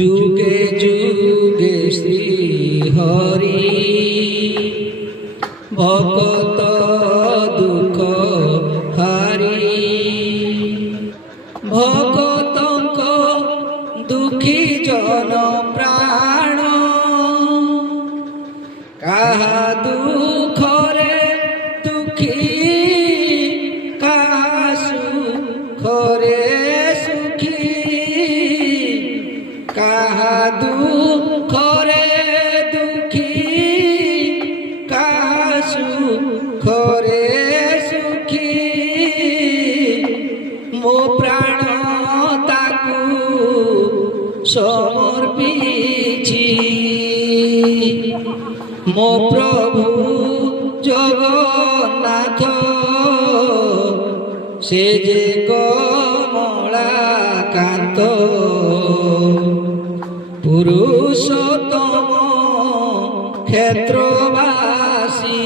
যুগে যুগে শ্রী হরি ভকত দুঃখ হারি ভকতঙ্ক দুঃখী জন প্রাণ কাহা দুঃখরে দুঃখী কাহা সুখরে সুখী কাহা দুঃখরে দুঃখী কাহা সুখরে সুখী মো প্রাণ তাকু সমর্পিছি মো প্রভু জগন্নাথ সে যে কমলাকান্ত পুরুষোত্তম ক্ষেত্রবাসী।